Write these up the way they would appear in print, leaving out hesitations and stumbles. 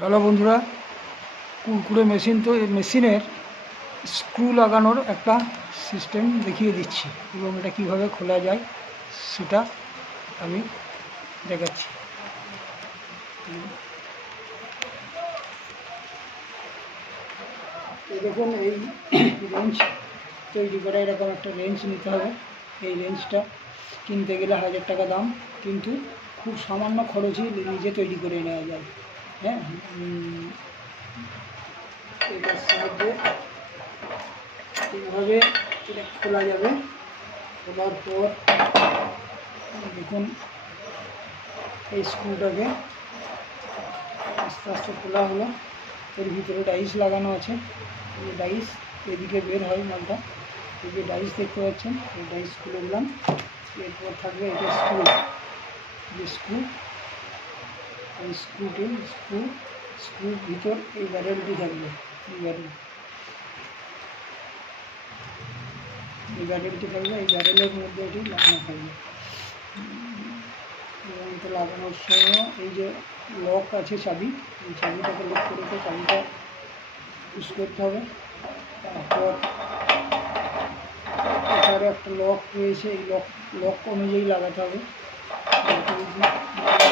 Hello বন্ধুরা, Kurkure machine তো এই মেশিনের স্ক্রু লাগানোর একটা সিস্টেম দেখিয়ে দিচ্ছি এবং এটা কিভাবে খোলা যায় সেটা আমি দেখাচ্ছি। এই দেখুন, এই রেঞ্জ তৈরি করা এরকম একটা রেঞ্জ নিতে হবে। এই রেঞ্জটা কিনতে গেলে 1000 টাকা দাম, কিন্তু খুব সামান্য খরচই নিজে তৈরি করে নেওয়া যায়। হ্যাঁ, এটার সাহায্যে এইভাবে এটা খোলা যাবে। খোলার পর দেখুন, এই স্ক্রুটাকে আস্তে আস্তে খোলা হলো। এর ভিতরে ডাইস লাগানো আছে। এই ডাইস এদিকে বের হয় মালটা। এই যে ডাইস দেখতে পাচ্ছেন, এই ডাইস খুলে দিলাম। এরপর থাকবে এটা স্ক্রু, যে স্ক্রু, এই স্ক্রুর ভিতর এই ব্যারেলটি থাকবে। এই ব্যারেলটি থাকবে, এই ব্যারেলের মধ্যে এটি লাগানো থাকবে। এবং এটা লাগানোর সময় এই যে লক আছে, চাবি, এই চাবিটাকে লক করে চাবিটা ইউজ করতে হবে। তারপর এখানে একটা লক রয়েছে, এই লক অনুযায়ী লাগাতে হবে।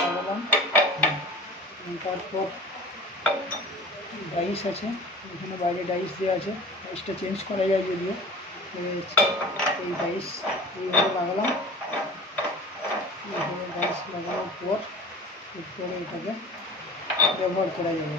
লাগালাম। তারপর ডাইস আছে, এখানে বাইরে ডাইস দেওয়া আছে। ডাইসটা চেঞ্জ করা যায় যদিও। এই ডাইস এইভাবে লাগালাম। এইভাবে ডাইস লাগানোর পর এরপরে এটাকে ব্যবহার করা যাবে।